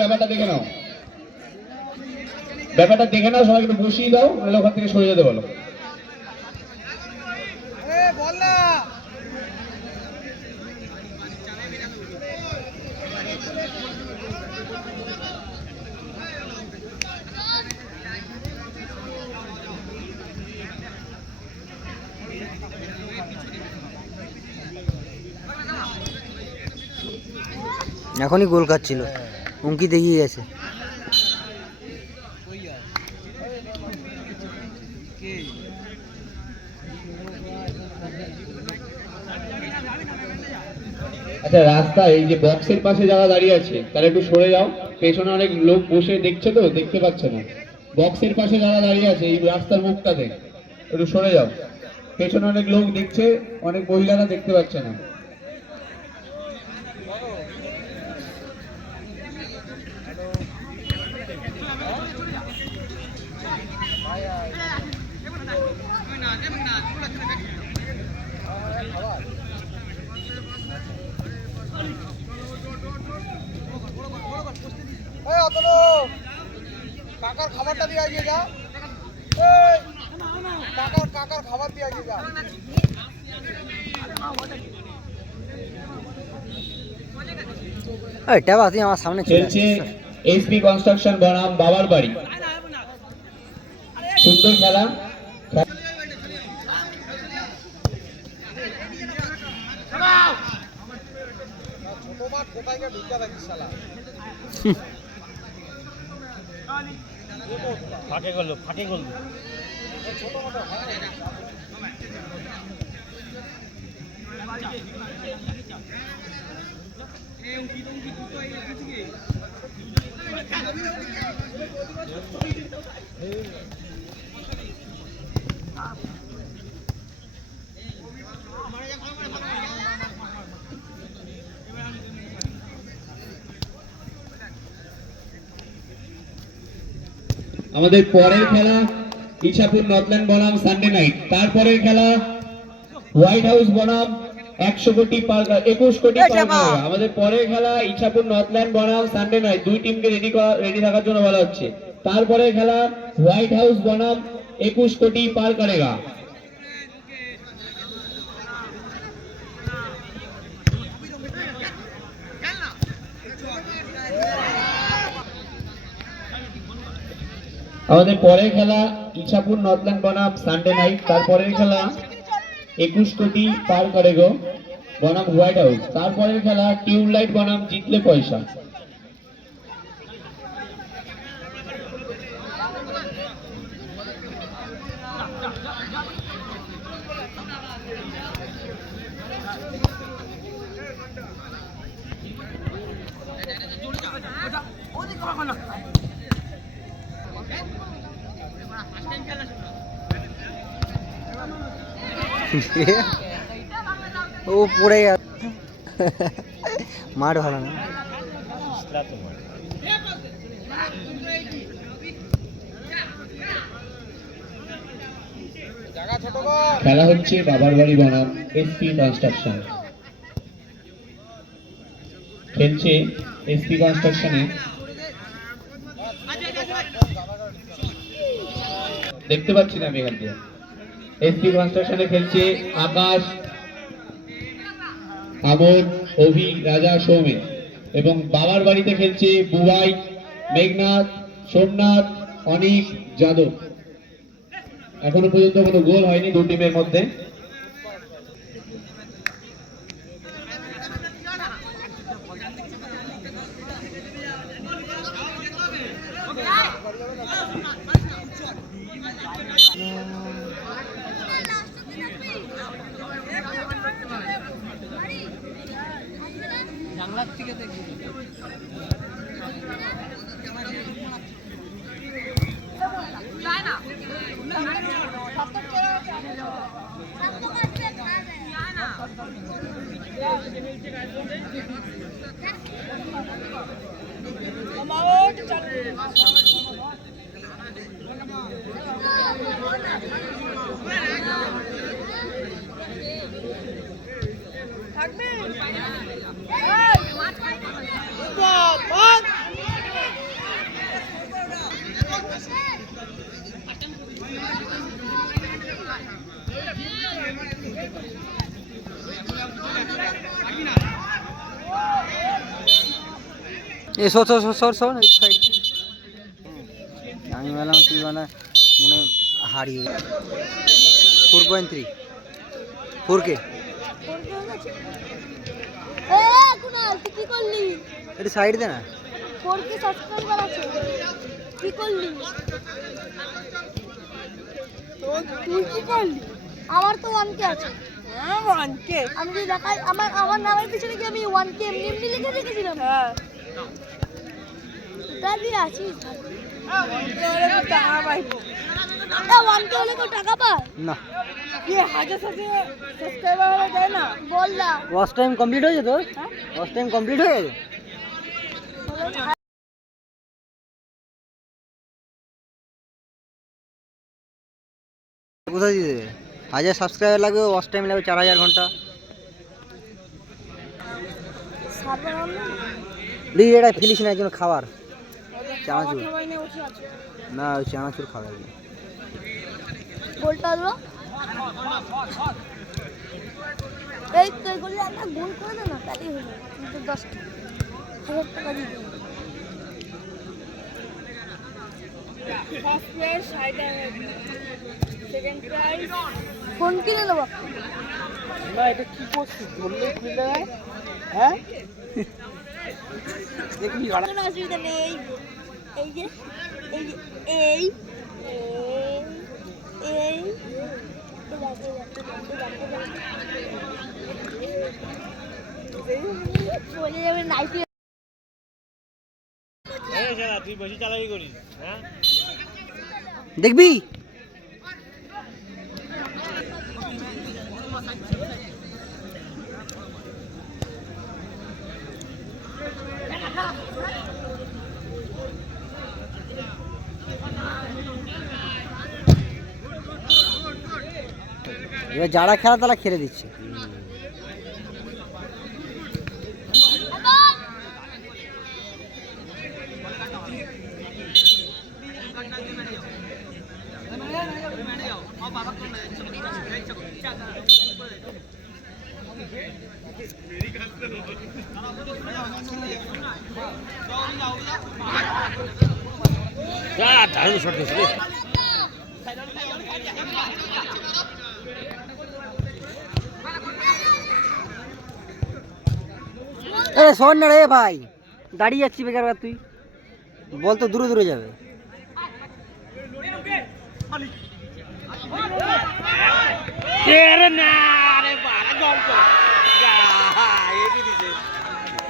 ব্যাপারটা দেখে নাও, ব্যাপারটা দেখে নাও, সবাই একটু বসিয়ে দাও, নাহলে ওখান থেকে সরে যেতে বলো। এখনই গোল খাচ্ছিল, অঙ্কিত এগিয়ে গেছে। আচ্ছা, রাস্তায় এই যে বক্সের পাশে যারা দাঁড়িয়ে আছে তারা একটু সরে যাও, পেছনে অনেক লোক বসে দেখছে তো, দেখতে পাচ্ছে না। বক্সের পাশে যারা দাঁড়িয়ে আছে এই রাস্তার মুখটাতে একটু সরে যাও, পেছনে অনেক লোক দেখছে, অনেক মহিলারা দেখতে পাচ্ছে না। কাকার খাবারটা দিয়ে আগে যা, কাকার খাবার দিয়ে আগে যা। এটা বাতি আমার সামনে চলছে এসপি কনস্ট্রাকশন বনাম বাবার বাড়ি, সুন্দর খেলা। ছোট মাঠ কোথায় গিয়ে ঢুকে থাকিস শালা, ফাঁকে গেল, ফাঁকে গেল। ছোট মাঠ আমাদের পরের খেলা ইছাপুর নর্থল্যান্ড বনাম সানডে নাইট, তারপরের খেলা হোয়াইট হাউস বনাম 100 কোটি 21 কোটি। আমাদের পরের খেলা ইছাপুর নর্থল্যান্ড বনাম সানডে নাইট, দুই টিমকে রেডি থাকার জন্য বলা হচ্ছে। তারপরের খেলা হোয়াইট হাউস বনাম 21 কোটি পার করেগা। আমাদের পরের খেলা ইছাপুর নর্থল্যান্ড বনাম সানডে নাইট, তারপরের খেলা 21 কোটি পার করে গো বনাম হোয়াইট হাউস, তারপরের খেলা টিউবলাইট বনাম জিতলে পয়সা। ও পড়ে গেল, মাঠ ভালো না। খেলা হচ্ছে বাবার বাড়ি বনাম এসপি কনস্ট্রাকশন, খেলছে এসপি কনস্ট্রাকশনে। দেখতে পাচ্ছি না আমি এখান থেকে। এসপি কনস্ট্রাকশনে খেলছে আকাশ, আমোদ, অভি, রাজা, সৌমেন, এবং বাবার বাড়িতে খেলছে বুবাই, মেঘনাথ, সোমনাথ, অনিক, যাদব। এখনো পর্যন্ত কোনো গোল হয়নি দু টিমের মধ্যে। জানলার থেকে দেখি এ সর সর সর সর সর এই সাইড। আমি বললাম তুই মানে মনে হারিয়ে 4.3 4K কুনাল তুই কি করলি? এটা সাইড দে না। 4K সাবস্ক্রাইবার আছে, কি করলি? তুই কি করলি? আমার তো 1K আছে। হ্যাঁ 1K আমি যদি দেখাই আমার নামের পিছনে কি আমি 1K এমনি এমনি লিখে রেখেছিলাম? হ্যাঁ দাদি আছিস টাকা পাইবো। 1K হলে কেউ টাকা পায় না, কি হাজার সাবস্ক্রাইবার হলে দেয় না? বল না। ওয়াচ টাইম কমপ্লিট হয়েছে তোর? ওয়াচ টাইম কমপ্লিট হয়ে গেছে? কোথায় দিয়ে দেবে? 1000 সাবস্ক্রাইবার লাগবে, ওয়াচ টাইম লাগবে 4000 ঘন্টা। দিদি এটা ফেলিস না, একজন খাবার চানাচুর না, ওই চানাচুর খাবার গোলটা হলো এই তো এগুলো একটা গোল করে দে না, তাহলেই হলো। কিন্তু 10,000 টাকা দিতে হবে। First prize 60,000, second prize phone কিনে নেবো। না এটা কি করছিস? ধরলেই খুলে যায়। হ্যাঁ দেখবি কোনো অসুবিধা নেই। এই যে এই যে এই এই চলে যাবে নাইটি। তুই বেশি চালাকি করিস। হ্যাঁ দেখবি? এবার যারা খেলা তারা খেলে দিচ্ছে। দারুণ শট দিয়েছে। এ শোন না রে ভাই, দাঁড়িয়ে যাচ্ছি বেকার তুই, বল তো দূরে দূরে যাবে।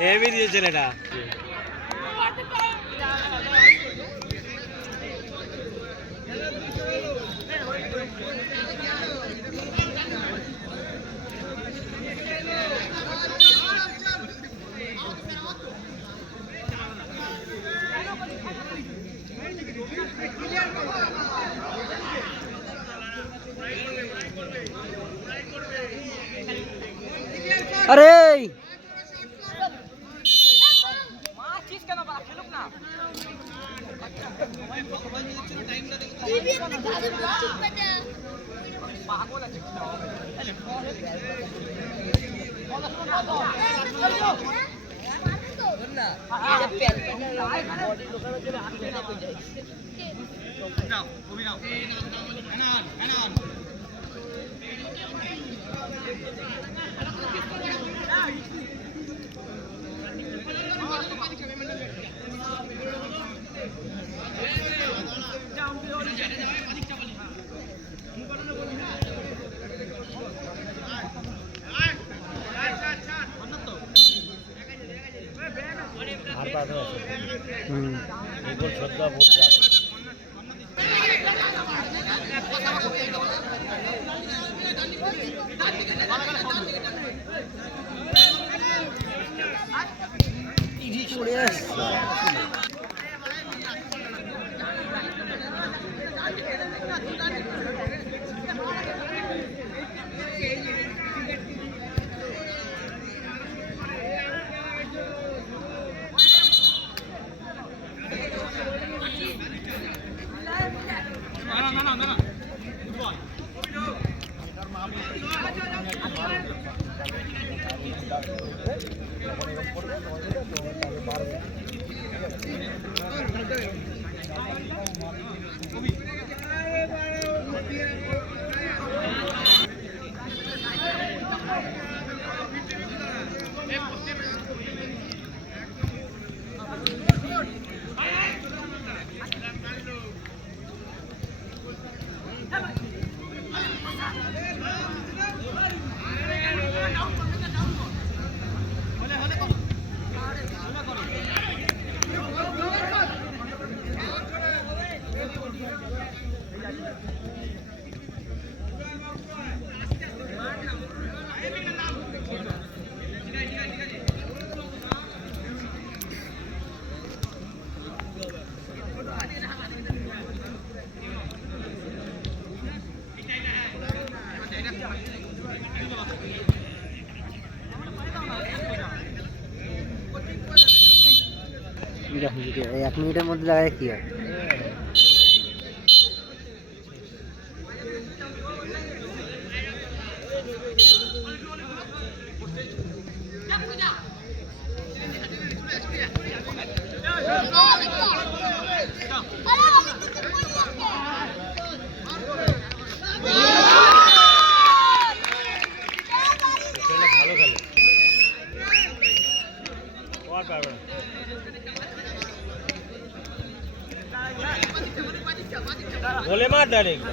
হেভি দিয়েছে ছেলেটা। আরে এই 1 মিনিটের মধ্যে লাগায় কি হয়? বলে মার ডাইরেক্ট